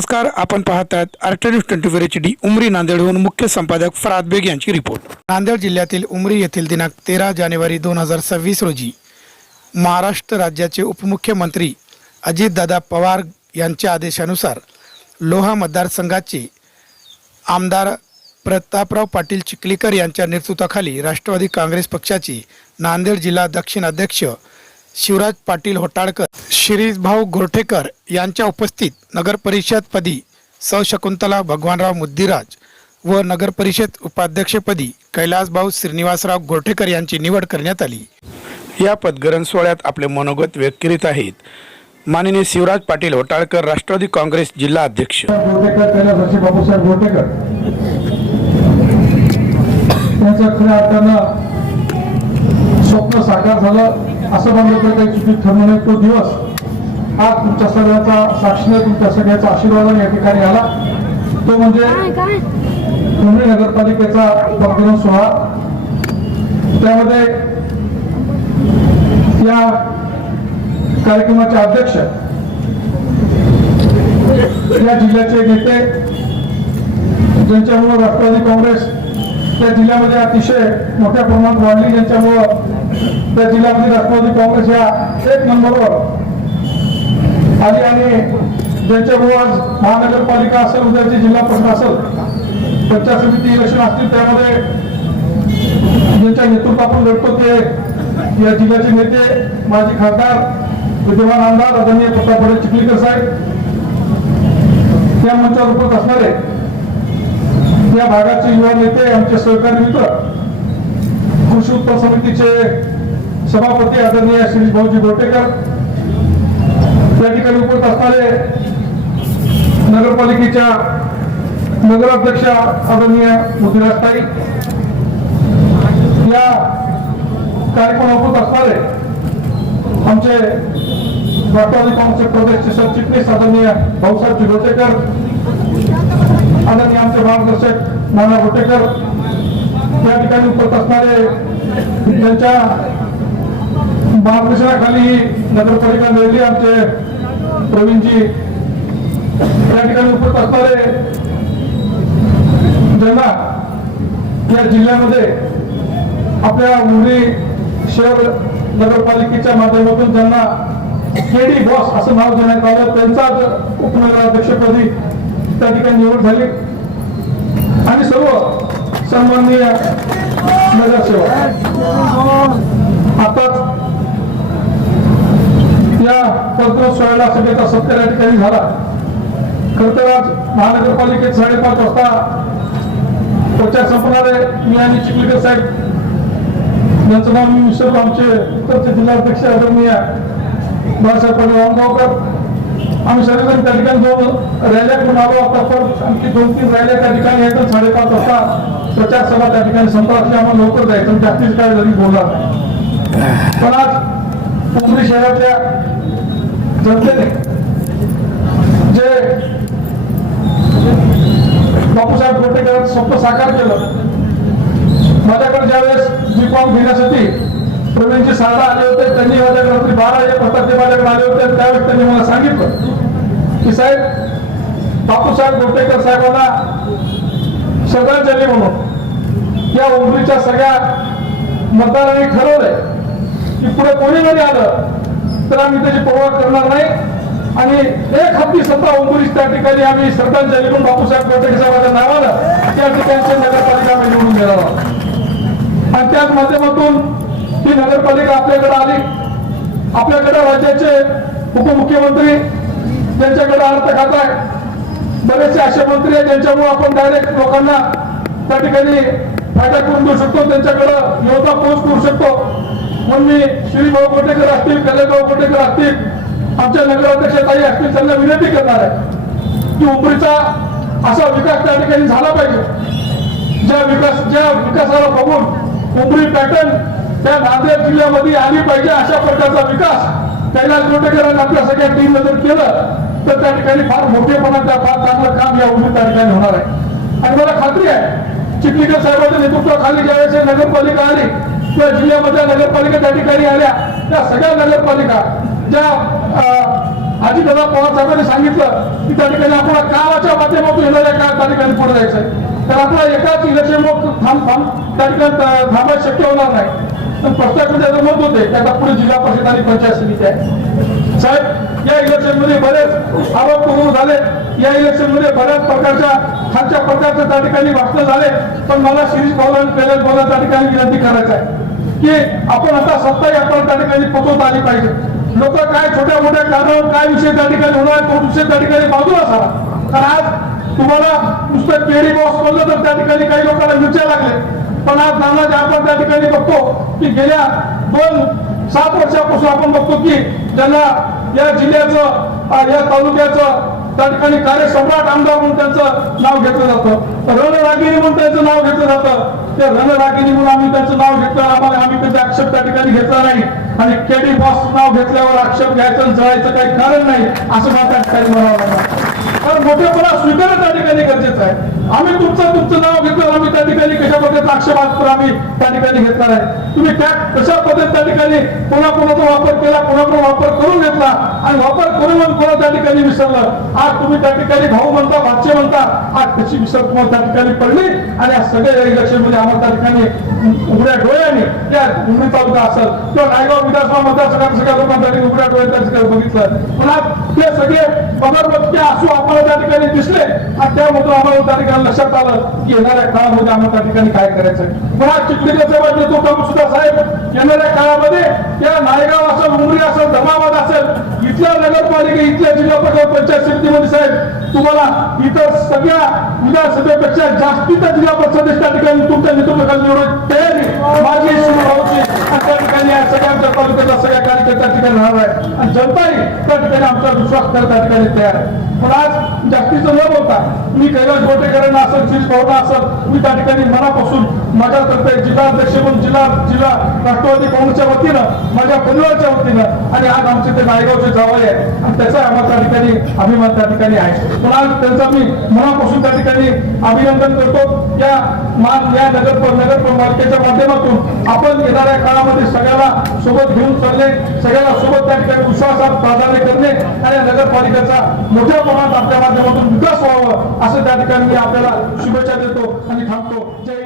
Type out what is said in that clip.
नमस्कार, आपण पाहत आहात आरटी न्यूज 24 HD उमरी नांदेडहून मुख्य संपादक फराद बेग यांची रिपोर्ट। नांदेड जिल्ह्यातील उमरी येथील दिनांक 13 जानेवारी 2026 रोजी महाराष्ट्र राज्याचे उपमुख्यमंत्री अजितदादा पवार यांच्या आदेशानुसार लोहा मतदारसंघाचे आमदार प्रतापराव पाटील चिखलीकर यांच्या नेतृत्वाखाली राष्ट्रवादी काँग्रेस पक्षाचे नांदेड जिल्हा दक्षिण अध्यक्ष शिवराज पाटील होटाळकर, शिरीषभाऊ गोरठेकर यांच्या उपस्थित नगरपरिषदपदी सौ शकुंतला भगवानराव मुद्दीराज व नगरपरिषद उपाध्यक्षपदी कैलासभाऊ श्रीनिवासराव गोरठेकर यांची निवड करण्यात आली। या पदग्रहण सोहळ्यात आपले मनोगत व्यक्त करीत आहेत माननीय शिवराज पाटील होटाळकर, राष्ट्रवादी काँग्रेस जिल्हा अध्यक्ष। स्वप्न साकार झालं असं म्हणलं तर काही चुकीत ठरलं नाही। तो दिवस आज तुमच्या सगळ्याचा साक्षीने, तुमच्या सगळ्याचा आशीर्वादाने या ठिकाणी आला। तो म्हणजे उमरी नगरपालिकेचा पदग्रहण सोहळा। त्यामध्ये या कार्यक्रमाचे अध्यक्ष या जिल्ह्याचे नेते, ज्यांच्यामुळे राष्ट्रवादी काँग्रेस त्या जिल्ह्यामध्ये अतिशय मोठ्या प्रमाणात वाढली, ज्यांच्यामुळं त्या जिल्ह्यामध्ये राष्ट्रवादी काँग्रेस या एक नंबरवर आली आणि ज्यांच्यामुळे आज महानगरपालिका असेल, उद्याची जिल्हा परिषद असेल, पंचायत समिती इलेक्शन असतील, त्यामध्ये ज्यांच्या नेतृत्वातून लढतो ते या जिल्ह्याचे नेते, माजी खासदार, विद्यमान आमदार आदरणीय प्रतापराव चिखलीकर साहेब, त्या मंचावर उपस्थित असणारे या भागाचे युवा नेते, आमचे सहकारी मित्र, कृषी उत्पन्न समितीचे सभापती आदरणीय शिरीषभाऊजी गोरठेकर, या ठिकाणी उपस्थित असणारे नगरपालिकेच्या नगराध्यक्ष आदरणीय मुद्दीराजताई, या कार्यक्रमात उपस्थित असणारे आमचे राष्ट्रवादी काँग्रेसचे प्रदेशचे सरचिटणीस आदरणीय भाऊसाहेब गोरठेकर, आदरणीय आमचे मार्गदर्शक नाना गोरठेकर, या ठिकाणी उपस्थित असणारे त्यांच्या मार्गदर्शनाखाली ही नगरपालिका मिळाली आमचे प्रवीणजी, या ठिकाणी उपस्थित असणारे ज्यांना या जिल्ह्यामध्ये आपल्या उमरी शहर नगरपालिकेच्या माध्यमातून ज्यांना केडी बॉस असं नाव देण्यात आलं, त्यांचाच उपनगराध्यक्षपदी त्या ठिकाणी निवड झाली आणि सर्व सन्माननीय नगरसेवक आताच या पदग्रहण सोहळ्याला सगळ्याचा सत्कार या ठिकाणी झाला। खरं तर आज महानगरपालिकेत 5:30 वाजता प्रचार संपणारे मी आणि चिखलीकर साहेब, यांचं नाव मी विसरलो, आमचे उत्तरचे जिल्हाध्यक्ष आदरणीय बाळासाहेब पाटील वामगावकर, आम्ही सगळेजण त्या ठिकाणी 2 रॅल्या करून आलो। आता परत आणखी 2-3 रॅल्या त्या ठिकाणी आहेत। 5:30 वाजता प्रचार सभा त्या ठिकाणी संपला असली, आम्हाला लवकर जायचं, जास्तीच काय जरी बोलणार नाही। पण आज उमरी शहरातल्या जनतेने जे बापूसाहेब गोरठेकर स्वप्न साकार केलं, माझ्याकडे ज्यावेळेस B.Com घेण्यासाठी प्रवीणजी सारडा आले होते, त्यांनी माझ्याकडे रात्री 12 वाजता ते माझ्याकडे आले होते। त्यावेळेस त्यांनी मला सांगितलं की साहेब, बापूसाहेब गोरठेकर साहेबांना श्रद्धांजली म्हणून या उमरीच्या सगळ्या मतदारांनी ठरवलंय की पुढे कोणी जरी आलं तर आम्ही त्याची पर्वा करणार नाही आणि 1 हत्ती सत्ता उमरीस त्या ठिकाणी आम्ही श्रद्धांजली म्हणून बापूसाहेब गोरठेकर साहेबांच्या नावानं त्या ठिकाणची नगरपालिका आम्ही निवडून देणार आहोत। आणि त्याच माध्यमातून ही नगरपालिका आपल्याकडे आली। आपल्याकडे राज्याचे उपमुख्यमंत्री, त्यांच्याकडे अर्थ खाता आहे, बरेचसे असे मंत्री आहेत ज्यांच्यामुळे आपण डायरेक्ट लोकांना त्या ठिकाणी फायदा करून देऊ शकतो, त्यांच्याकडे योजना पोहोच करू शकतो। म्हणून मी शिरीषभाऊ गोरठेकर असतील, कैलासभाऊ गोरठेकर असतील, आमच्या नगराध्यक्षताई असतील, त्यांना विनंती करणार आहे की उमरीचा असा विकास त्या ठिकाणी झाला पाहिजे, ज्या विकासाला बघून उमरी पॅटर्न त्या नांदेड जिल्ह्यामध्ये आली पाहिजे, अशा प्रकारचा विकास कैलास गोरठेकरांनी आपल्या सगळ्या टीम मध्ये केलं तर त्या ठिकाणी फार मोठेपणा, फार चांगलं काम या उमरी त्या ठिकाणी होणार आहे। आणि मला खात्री आहे चिखलीकर साहेबांच्या नेतृत्वाखाली ज्यावेळेस नगरपालिका आली, त्या जिल्ह्यामधल्या नगरपालिका त्या ठिकाणी आल्या, त्या सगळ्या नगरपालिका ज्या अजितदादा पवार साहेबांनी सांगितलं की त्या ठिकाणी आपल्याला काळाच्या माध्यमातून येणाऱ्या काळ त्या ठिकाणी पुढे जायचंय, तर आपल्याला एकाच इलेक्शन त्या ठिकाणी थांबायला शक्य होणार नाही. पण प्रत्येकामध्ये असं मत होते की आता पुढे जिल्हा परिषद आणि पंचायत समिती आहे. साहेब, या इलेक्शन मध्ये बरेच आरोप करून झाले, या इलेक्शन मध्ये बऱ्याच प्रकारच्या खालच्या प्रकारच्या त्या ठिकाणी भाषण झाले. पण मला शिरीष भाऊला त्या ठिकाणी विनंती करायचं आहे की आपण आता सत्ताही आपण त्या ठिकाणी पोहोचवता आली पाहिजे. लोक काय छोट्या मोठ्या कारणावर काय विषय त्या ठिकाणी होणार तो विषय त्या ठिकाणी बाजूला असावा. कारण आज तुम्हाला नुसतं केडी बॉस बोललं तर त्या ठिकाणी काही लोकांना मिरच्या लागले. पण आज नानाजी आपण त्या ठिकाणी बघतो की गेल्या 7 वर्षापासून आपण बघतो की ज्यांना या जिल्ह्याचं या तालुक्याचं त्या ठिकाणी कार्यसम्राट आमदार म्हणून त्यांचं नाव घेतलं जातं, रणरागिणी म्हणून त्यांचं नाव घेतलं जातं. ते रणरागिणी म्हणून आम्ही त्यांचं नाव घेतलं, आम्ही त्यांचे आक्षेप त्या ठिकाणी घेतला नाही. आणि केडी बॉस नाव घेतल्यावर आक्षेप घ्यायचं आणि जळायचं काही कारण नाही असं मला त्या ठिकाणी म्हणावं लागतं. कारण मोठेपणा स्वीकारणं त्या ठिकाणी गरजेचं आहे. आम्ही तुमचं नाव घेतलं, आम्ही त्या ठिकाणी कशा पद्धतीचा आक्षेपास्पद आम्ही त्या ठिकाणी घेतला आहे. तुम्ही कशा पद्धतीने त्या ठिकाणी कोणाचा वापर केला, कोणाकडून वापर करून घेतला आणि वापर करून कोणा त्या ठिकाणी विसरलं. आज तुम्ही त्या ठिकाणी भाऊ म्हणता, भाचे म्हणता, आज कशी विसर तुम्हाला त्या ठिकाणी पडली. आणि आज सगळ्या इलेक्शन मध्ये आम्हाला त्या ठिकाणी उघड्या डोळ्याने त्या उमरी तालुका असेल किंवा नायगाव विधानसभा मतदारसंघात सगळ्या लोकांसाठी उघड्या डोळ्याने त्या ठिकाणी बघितलं. पण आज ते सगळे पगारवरचे असू आपल्याला त्या ठिकाणी दिसले आणि त्यामधून आम्हाला त्या ठिकाणी लक्षात आलं की येणाऱ्या काळामध्ये आम्हाला त्या ठिकाणी काय करायचं. पण आज चिखलीचा नेतृत्व करून सुद्धा साहेब येणाऱ्या काळामध्ये त्या नायगाव असेल, उमरी असेल, धर्माबाद असेल, इथल्या नगरपालिका, इथल्या जिल्हा परिषद पंचायत समितीमध्ये साहेब तुम्हाला इतर सगळ्या विधानसभेपेक्षा जास्तीचा जिल्हा परिषद त्या ठिकाणी तुमच्या नेतृत्वाखाली निवडून तयारी माझी भाऊची त्या ठिकाणी सगळ्या आमच्या तालुक्याच्या सगळ्या कार्यकर्त्या त्या ठिकाणी राहणार आहे आणि जनताही त्या ठिकाणी आमचा विश्वास त्या ठिकाणी तयार आहे. पण आज जास्तीचं न बोलता मी कैलास गोटेकरांना असेल, शिरीष भाऊंना असेल, मी त्या ठिकाणी मनापासून माझ्यातर्फे जिल्हाध्यक्ष म्हणून जिल्हा राष्ट्रवादी काँग्रेसच्या वतीनं, माझ्या परिवाराच्या वतीनं आणि आज आमचे ते नायगावचे जावई आहे आणि त्याचा आम्हाला त्या ठिकाणी अभिमान त्या ठिकाणी आहे. पण आज त्यांचा मी मनापासून त्या ठिकाणी अभिनंदन करतो. या नगरपालिकेच्या माध्यमातून आपण येणाऱ्या काळामध्ये सगळ्याला सोबत घेऊन चालणे, सगळ्याला सोबत त्या ठिकाणी विश्वासात प्राधान्य करणे आणि नगरपालिकेचा मोठ्या प्रमाणात आपल्या माध्यमातून विकास व्हावा असं त्या ठिकाणी मी आपल्याला शुभेच्छा देतो आणि थांबतो. जय